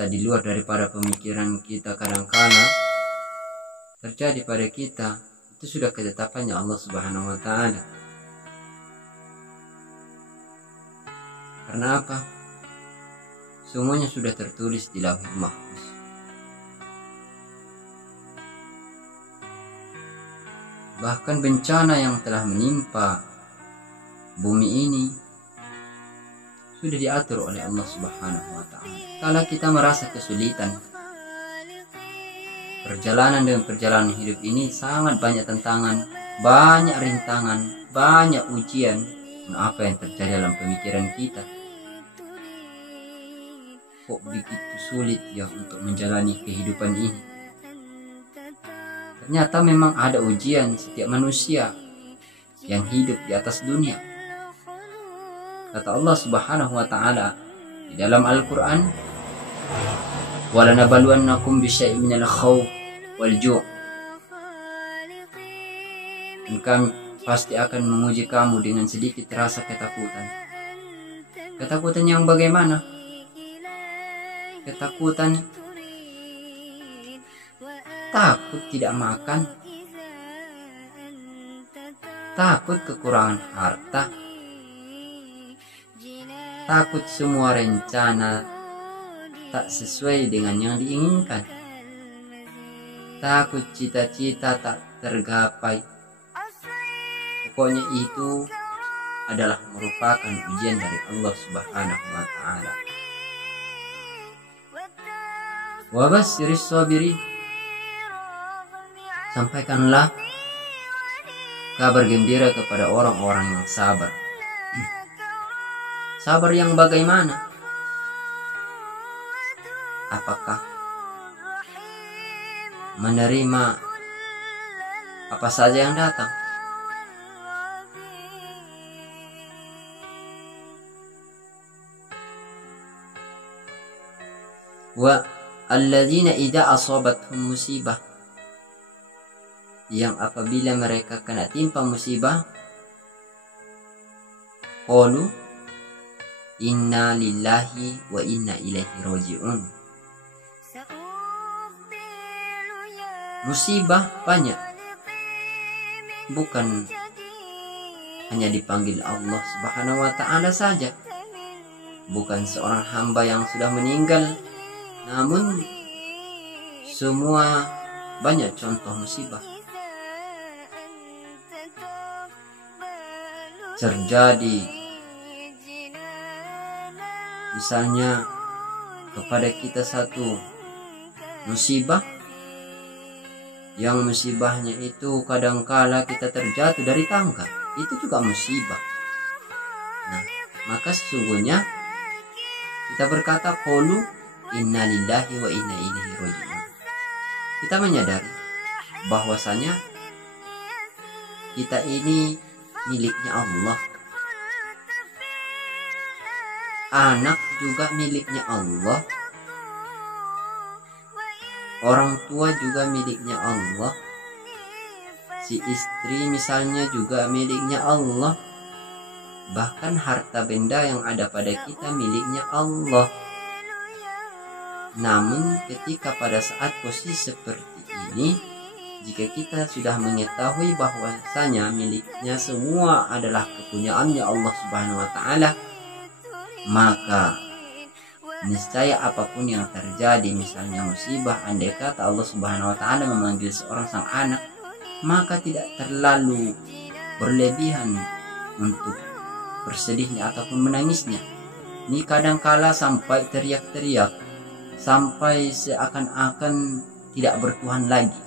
ternyata di luar daripada pemikiran kita kadang-kala terjadi pada kita, itu sudah ketetapannya Allah Subhanahu wa Ta'ala. Karena apa? Semuanya sudah tertulis di Lauhul Mahfuz. Bahkan bencana yang telah menimpa bumi ini sudah diatur oleh Allah Subhanahu wa Ta'ala. Kalau kita merasa kesulitan, perjalanan dengan perjalanan hidup ini sangat banyak tantangan, banyak rintangan, banyak ujian. Apa yang terjadi dalam pemikiran kita? Kok begitu sulit ya untuk menjalani kehidupan ini? Ternyata memang ada ujian setiap manusia yang hidup di atas dunia. Kata Allah Subhanahu wa Ta'ala di dalam Al-Quran, "Walanabluwannakum bisyai'in minal khawf wal ju'." Dan kami pasti akan menguji kamu dengan sedikit rasa ketakutan. Ketakutan yang bagaimana? Ketakutan takut tidak makan, takut kekurangan harta, takut semua rencana tak sesuai dengan yang diinginkan, takut cita-cita tak tergapai. Pokoknya itu adalah merupakan ujian dari Allah Subhanahu wa Ta'ala. Wa basyiris sabirin, sampaikanlah kabar gembira kepada orang-orang yang sabar. Sabar yang bagaimana? Apakah menerima apa saja yang datang? Wa alladzina idza asabatuhum musibah, yang apabila mereka kena timpa musibah, qalu inna lillahi wa inna ilaihi raji'un. Musibah banyak, bukan hanya dipanggil Allah Subhanahu wa Ta'ala saja, bukan seorang hamba yang sudah meninggal, namun semua banyak contoh musibah terjadi. Misalnya kepada kita satu musibah, yang musibahnya itu kadangkala kita terjatuh dari tangga, itu juga musibah. Nah, maka sesungguhnya kita berkata qalu inna lillahi wa inna ilaihi raji'un. Kita menyadari bahwasanya kita ini miliknya Allah. Anak juga miliknya Allah. Orang tua juga miliknya Allah. Si istri misalnya juga miliknya Allah. Bahkan harta benda yang ada pada kita miliknya Allah. Namun ketika pada saat posisi seperti ini, jika kita sudah mengetahui bahwasanya miliknya semua adalah kepunyaannya Allah Subhanahu wa Ta'ala, maka niscaya apapun yang terjadi, misalnya musibah, andai kata Allah Subhanahu wa Ta'ala memanggil seorang sang anak, maka tidak terlalu berlebihan untuk bersedihnya ataupun menangisnya. Ini kadangkala sampai teriak-teriak, sampai seakan-akan tidak bertuhan lagi.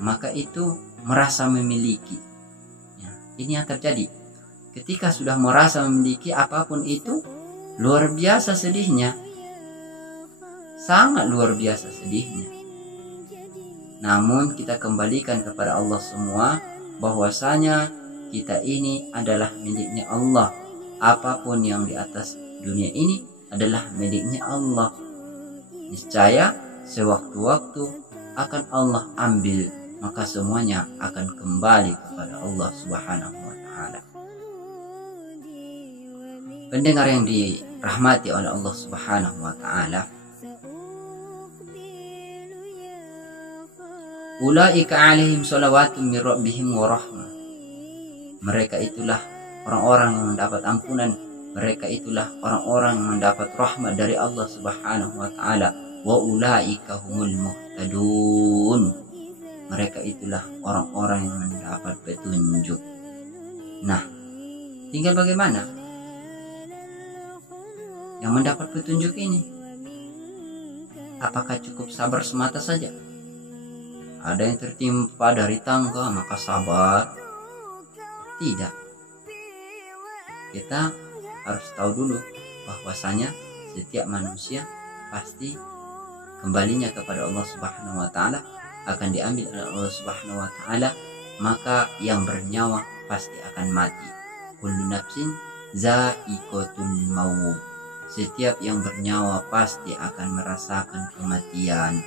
Maka itu merasa memiliki. Ya, ini yang terjadi. Ketika sudah merasa memiliki apapun itu, luar biasa sedihnya. Sangat luar biasa sedihnya. Namun kita kembalikan kepada Allah semua, bahwasanya kita ini adalah miliknya Allah. Apapun yang di atas dunia ini adalah miliknya Allah. Niscaya sewaktu-waktu akan Allah ambil, maka semuanya akan kembali kepada Allah Subhanahu wa Ta'ala. Pendengar yang dirahmati oleh Allah Subhanahu wa Ta'ala, Ulaika alaihim sholawatun min rabbihim wa rahmah. Mereka itulah orang-orang yang mendapat ampunan. Mereka itulah orang-orang yang mendapat rahmat dari Allah Subhanahu wa taala. Wa ulaika humul muhtadun. Mereka itulah orang-orang yang mendapat petunjuk. Nah, tinggal bagaimana yang mendapat petunjuk ini? Apakah cukup sabar semata saja? Ada yang tertimpa dari tangga maka sabar? Tidak. Kita harus tahu dulu bahwasanya setiap manusia pasti kembalinya kepada Allah Subhanahu wa taala, akan diambil oleh Allah Subhanahu wa taala, maka yang bernyawa pasti akan mati. Kullu nafsin za'iqatul maut. Setiap yang bernyawa pasti akan merasakan kematian.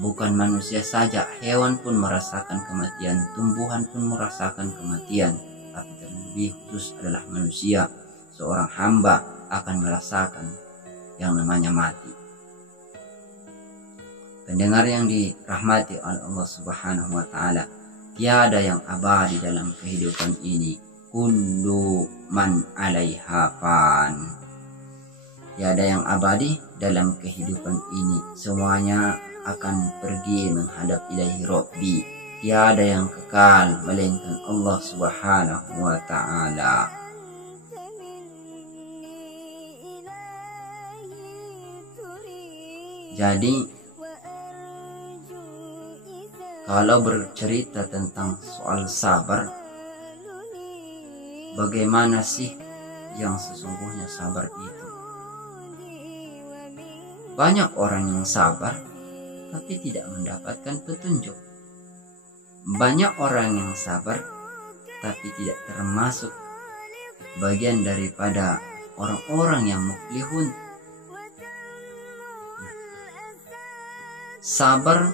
Bukan manusia saja, hewan pun merasakan kematian, tumbuhan pun merasakan kematian, tapi terlebih khusus adalah manusia. Seorang hamba akan merasakan yang namanya mati. Pendengar yang dirahmati oleh Allah Subhanahu wa taala, tiada yang abadi dalam kehidupan ini. Kullu man 'alaiha fan. Tiada yang abadi dalam kehidupan ini. Semuanya akan pergi menghadap ilahi Rabbi. Tiada yang kekal melainkan Allah Subhanahu wa taala. Jadi kalau bercerita tentang soal sabar, bagaimana sih yang sesungguhnya sabar itu? Banyak orang yang sabar tapi tidak mendapatkan petunjuk. Banyak orang yang sabar tapi tidak termasuk bagian daripada orang-orang yang muflihun. Sabar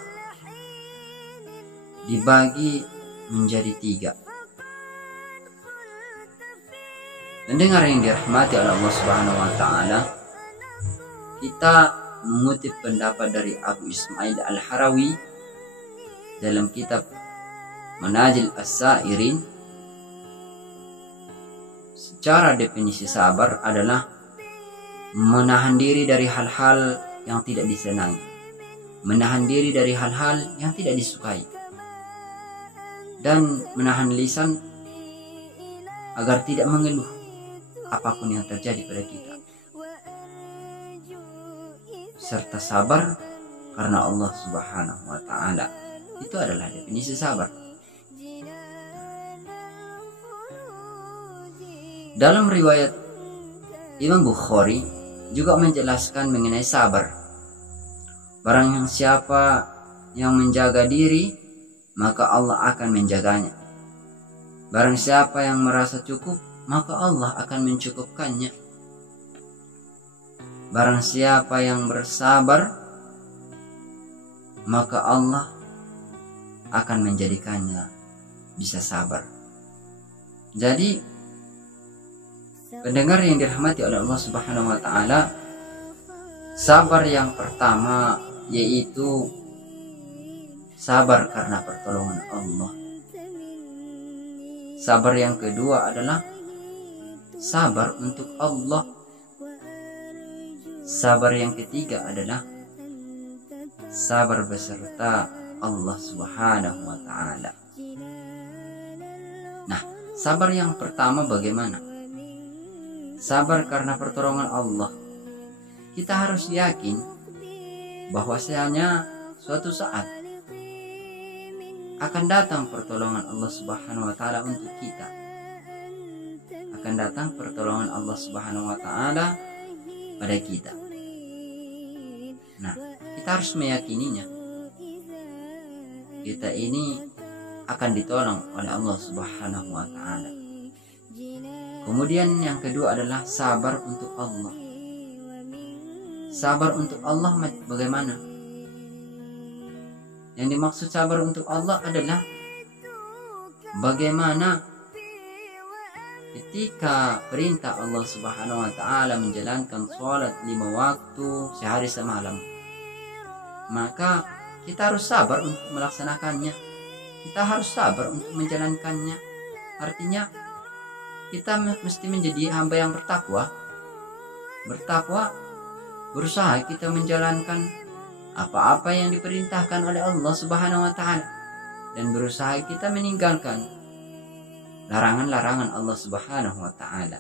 dibagi menjadi 3. Mendengar yang dirahmati oleh Allah Subhanahu wa taala, kita mengutip pendapat dari Abu Ismail Al-Harawi dalam kitab Manazil As-Sairin. Secara definisi sabar adalah menahan diri dari hal-hal yang tidak disenangi, menahan diri dari hal-hal yang tidak disukai, dan menahan lisan agar tidak mengeluh apapun yang terjadi pada kita, serta sabar karena Allah Subhanahu wa taala. Itu adalah definisi sabar. Dalam riwayat Imam Bukhari juga menjelaskan mengenai sabar. Barang yang siapa yang menjaga diri, maka Allah akan menjaganya. Barang siapa yang merasa cukup, maka Allah akan mencukupkannya. Barang siapa yang bersabar, maka Allah akan menjadikannya bisa sabar. Jadi, pendengar yang dirahmati oleh Allah Subhanahu wa taala, sabar yang pertama yaitu sabar karena pertolongan Allah. Sabar yang kedua adalah sabar untuk Allah. Sabar yang ketiga adalah sabar beserta Allah Subhanahu wa taala. Nah, sabar yang pertama bagaimana? Sabar karena pertolongan Allah. Kita harus yakin bahwasanya suatu saat akan datang pertolongan Allah Subhanahu wa taala untuk kita. Akan datang pertolongan Allah Subhanahu wa taala pada kita. Nah, kita harus meyakininya. Kita ini akan ditolong oleh Allah Subhanahu wa taala. Kemudian yang kedua adalah sabar untuk Allah. Sabar untuk Allah bagaimana? Yang dimaksud sabar untuk Allah adalah bagaimana ketika perintah Allah Subhanahu wa taala menjalankan sholat 5 waktu sehari semalam, maka kita harus sabar untuk melaksanakannya. Kita harus sabar untuk menjalankannya. Artinya kita mesti menjadi hamba yang bertakwa. Bertakwa, berusaha kita menjalankan apa-apa yang diperintahkan oleh Allah Subhanahu wa taala, dan berusaha kita meninggalkan larangan-larangan Allah Subhanahu wa taala.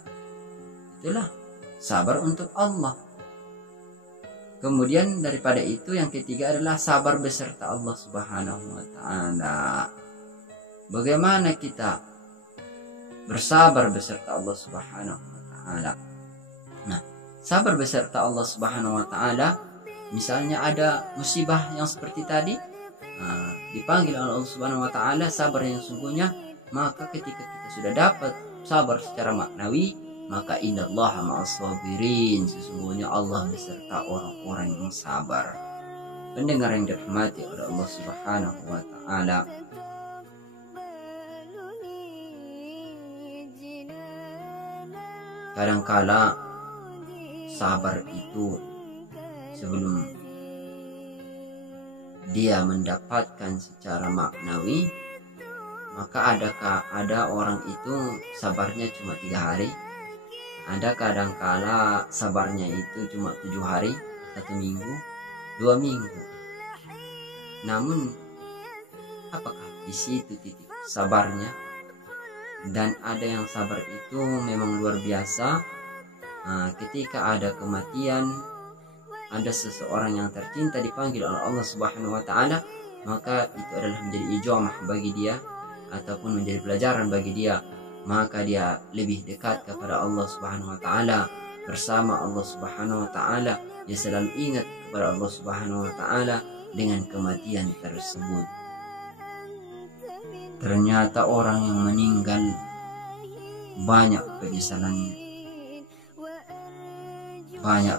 Itulah sabar untuk Allah. Kemudian daripada itu yang ketiga adalah sabar beserta Allah Subhanahu wa taala. Bagaimana kita bersabar beserta Allah Subhanahu wa taala? Nah, sabar beserta Allah Subhanahu wa taala, misalnya ada musibah yang seperti tadi, dipanggil oleh Allah Subhanahu wa taala sabar yang sungguhnya, maka ketika kita sudah dapat sabar secara maknawi, maka innallaha ma'as sabirin, sesungguhnya Allah beserta orang-orang yang sabar. Pendengar yang dirahmati oleh Allah Subhanahu wa taala, kadangkala sabar itu sebelum dia mendapatkan secara maknawi, maka ada orang itu sabarnya cuma 3 hari. Ada kadangkala sabarnya itu cuma 7 hari, 1 minggu, 2 minggu. Namun apakah di situ titik sabarnya? Dan ada yang sabar itu memang luar biasa. Ketika ada kematian, ada seseorang yang tercinta dipanggil oleh Allah Subhanahu wa taala, maka itu adalah menjadi ijamah bagi dia ataupun menjadi pelajaran bagi dia. Maka dia lebih dekat kepada Allah Subhanahu wa taala. Bersama Allah Subhanahu wa taala, dia selalu ingat kepada Allah Subhanahu wa taala dengan kematian tersebut. Ternyata orang yang meninggal banyak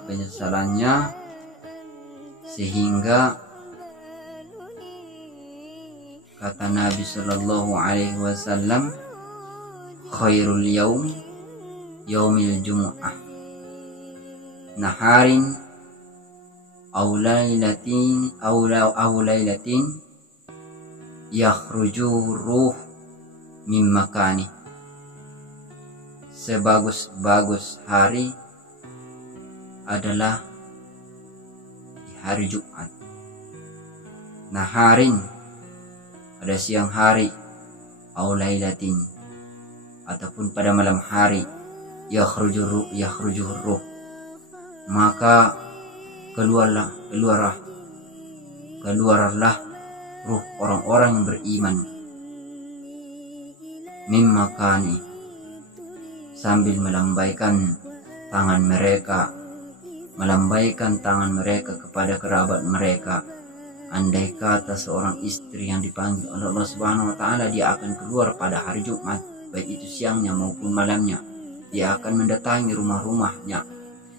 penyesalannya, sehingga kata Nabi Shallallahu Alaihi Wasallam, khairul yaum yaumil jumu'ah, naharin aw lailatin yakhruju ruh min makani. Sebagus-bagus hari adalah di hari Jumat. Naharin, pada siang hari, aw lailatin, ataupun pada malam hari, yakhruju ruh, maka keluarlah ruh orang-orang yang beriman, min makani, sambil melambaikan tangan mereka kepada kerabat mereka. Andai kata seorang istri yang dipanggil oleh Allah Subhanahu wa taala, dia akan keluar pada hari Jumat, baik itu siangnya maupun malamnya. Dia akan mendatangi rumah-rumahnya,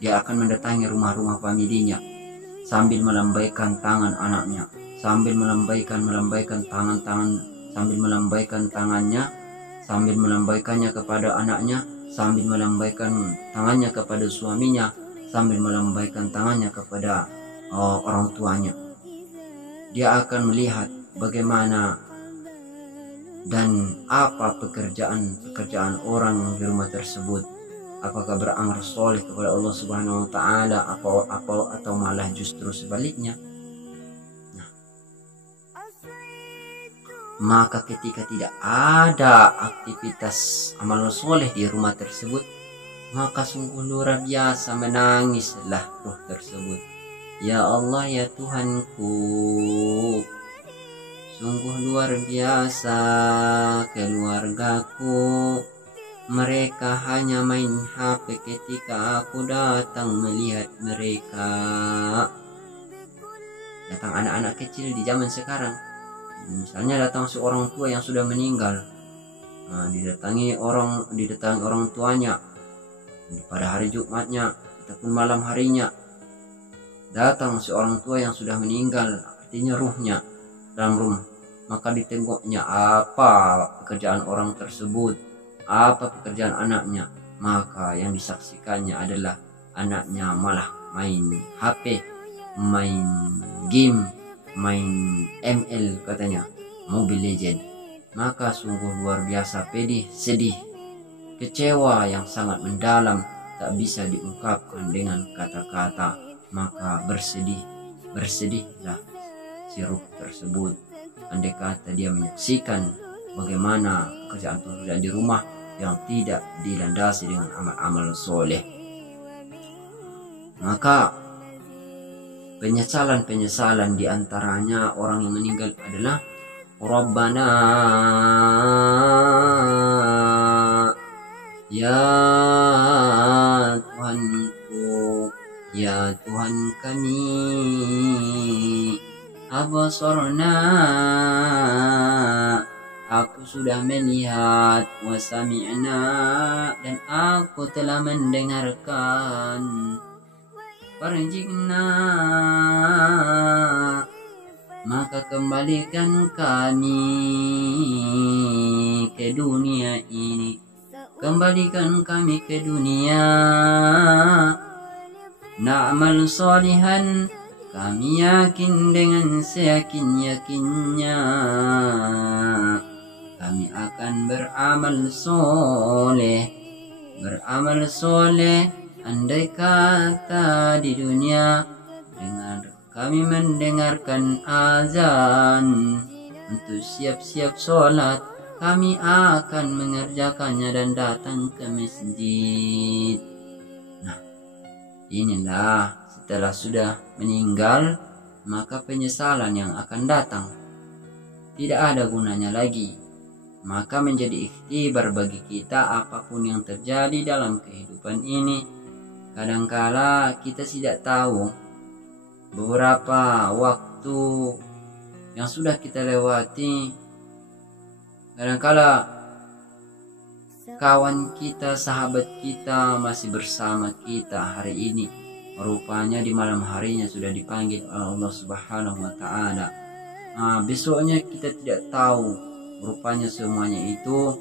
dia akan mendatangi rumah-rumah familinya, sambil melambaikan tangan anaknya, sambil melambaikan tangannya, sambil melambaikannya kepada anaknya, sambil melambaikan tangannya kepada suaminya, sambil melambaikan tangannya kepada orang tuanya. Dia akan melihat bagaimana dan apa pekerjaan orang di rumah tersebut. Apakah beramal soleh kepada Allah Subhanahu wa taala atau malah justru sebaliknya. Nah, maka ketika tidak ada aktivitas amal soleh di rumah tersebut, maka sungguh luar biasa menangislah ruh tersebut. Ya Allah, ya Tuhanku, sungguh luar biasa keluargaku. Mereka hanya main HP ketika aku datang melihat mereka. Datang anak-anak kecil di zaman sekarang, misalnya datang seorang tua yang sudah meninggal, didatangi orang tuanya pada hari Jumatnya ataupun malam harinya. Datang seorang tua yang sudah meninggal, artinya ruhnya dalam rumah, maka ditengoknya apa pekerjaan orang tersebut, apa pekerjaan anaknya. Maka yang disaksikannya adalah anaknya malah main HP, main game, main ML katanya, Mobile Legend. Maka sungguh luar biasa pedih, sedih, kecewa yang sangat mendalam, tak bisa diungkapkan dengan kata-kata. Maka bersedihlah si ruh tersebut. Andai kata dia menyaksikan bagaimana pekerjaan di rumah yang tidak dilandasi dengan amal-amal soleh. Maka penyesalan diantaranya orang yang meninggal adalah Rabbana ya Tuhanku, ya Tuhan kami, abasarna, aku sudah melihat, wasami'na, dan aku telah mendengarkan, farji'na, maka kembalikan kami ke dunia ini, kembalikan kami ke dunia, na'mal salihan, kami yakin dengan seyakin-yakinnya kami akan beramal soleh, andai kata di dunia dengan kami mendengarkan azan untuk siap-siap sholat, kami akan mengerjakannya dan datang ke masjid. Nah, inilah setelah sudah meninggal, maka penyesalan yang akan datang tidak ada gunanya lagi. Maka menjadi ikhtibar bagi kita apapun yang terjadi dalam kehidupan ini. Kadangkala kita tidak tahu beberapa waktu yang sudah kita lewati. Kadangkala kawan kita, sahabat kita masih bersama kita hari ini, rupanya di malam harinya sudah dipanggil oleh Allah Subhanahu wa Ta'ala. Besoknya kita tidak tahu, rupanya semuanya itu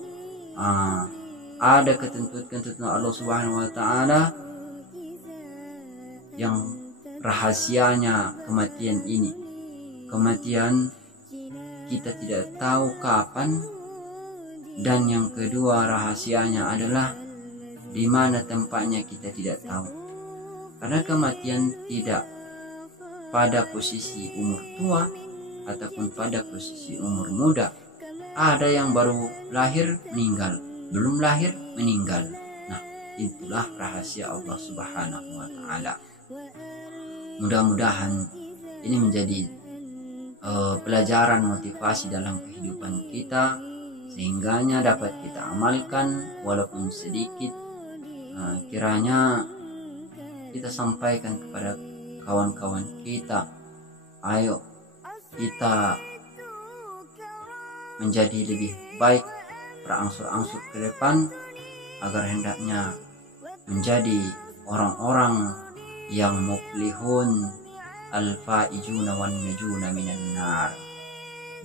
ada ketentuan Allah Subhanahu wa Ta'ala yang rahasianya kematian ini. Kematian kita tidak tahu kapan, dan yang kedua rahasianya adalah di mana tempatnya kita tidak tahu. Karena kematian tidak pada posisi umur tua ataupun pada posisi umur muda. Ada yang baru lahir meninggal, belum lahir meninggal. Nah, itulah rahasia Allah Subhanahu wa Ta'ala. Mudah-mudahan ini menjadi pelajaran motivasi dalam kehidupan kita, sehingganya dapat kita amalkan walaupun sedikit. Kiranya kita sampaikan kepada kawan-kawan kita, ayo kita menjadi lebih baik, berangsur-angsur ke depan, agar hendaknya menjadi orang-orang yang muflihun, al-faizuna wan najuna minan nar.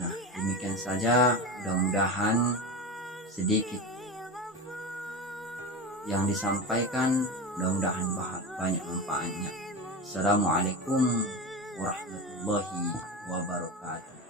Nah, demikian saja, mudah-mudahan sedikit yang disampaikan, mudah-mudahan banyak manfaatnya. Assalamualaikum warahmatullahi wabarakatuh.